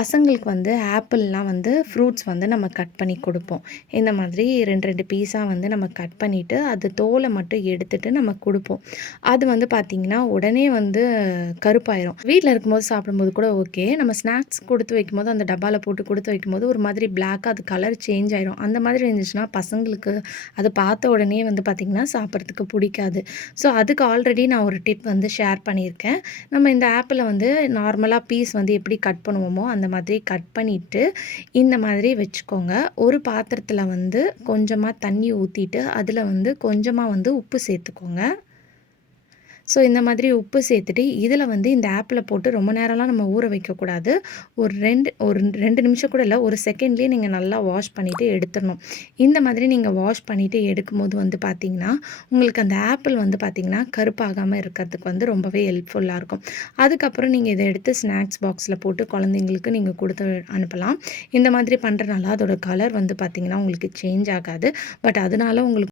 பசங்களுக்கு வந்து ஆப்பிள்லாம் வந்து ஃப்ரூட்ஸ் வந்து நம்ம கட் பண்ணி கொடுப்போம். இந்த மாதிரி 2, 2 பீஸா வந்து நம்ம கட் பண்ணிவிட்டு அது தோலை மட்டும் எடுத்துட்டு நம்ம கொடுப்போம். அது வந்து பார்த்திங்கன்னா உடனே வந்து கருப்பாயிரும். வீட்டில் இருக்கும்போது சாப்பிடும்போது கூட ஓகே. நம்ம ஸ்நாக்ஸ் கொடுத்து வைக்கும்போது அந்த டப்பாவில் போட்டு கொடுத்து வைக்கும்போது ஒரு மாதிரி பிளாக்காக அது கலர் சேஞ்ச் ஆயிரும். அந்த மாதிரி இருந்துச்சுன்னா பசங்களுக்கு அதை பார்த்த உடனே வந்து பார்த்திங்கன்னா சாப்பிட்றதுக்கு பிடிக்காது. ஸோ அதுக்கு ஆல்ரெடி நான் ஒரு டிப் வந்து ஷேர் பண்ணியிருக்கேன். நம்ம இந்த ஆப்பிள வந்து நார்மலா பீஸ் வந்து எப்படி கட் பண்ணுவோமோ அந்த மாதிரி கட் பண்ணிட்டு, இந்த மாதிரி வச்சுக்கோங்க. ஒரு பாத்திரத்தில வந்து கொஞ்சமா தண்ணி ஊத்திட்டு, அதில வந்து கொஞ்சமா வந்து உப்பு சேர்த்துக்கோங்க. ஸோ இந்த மாதிரி உப்பு சேர்த்துட்டு, இதில வந்து இந்த ஆப்பிள போட்டு ரொம்ப நேரம்லாம் நம்ம ஊற வைக்கக்கூடாது. ஒரு 2 நிமிஷம் கூட இல்ல, ஒரு செகண்ட்லேயே நீங்க நல்லா வாஷ் பண்ணிட்டு எடுத்துறணும். இந்த மாதிரி நீங்க வாஷ் பண்ணிட்டு எடுக்கும்போது வந்து பார்த்தீங்கன்னா, உங்களுக்கு அந்த ஆப்பிள் வந்து பார்த்தீங்கன்னா, கருப்பாகாம இருக்கிறதுக்கு வந்து ரொம்பவே ஹெல்ப்ஃபுல்லா இருக்கும். அதுக்கப்புறம் நீங்க இத எடுத்து ஸ்நாக்ஸ் பாக்ஸ்ல போட்டு குழந்தைங்களுக்கு நீங்க குடுத்து அனுப்பலாம். இந்த மாதிரி பண்றனால அதோட கலர் வந்து பார்த்தீங்கன்னா, உங்களுக்கு சேஞ்ச் ஆகாது. பட் அதனால உங்களுக்கு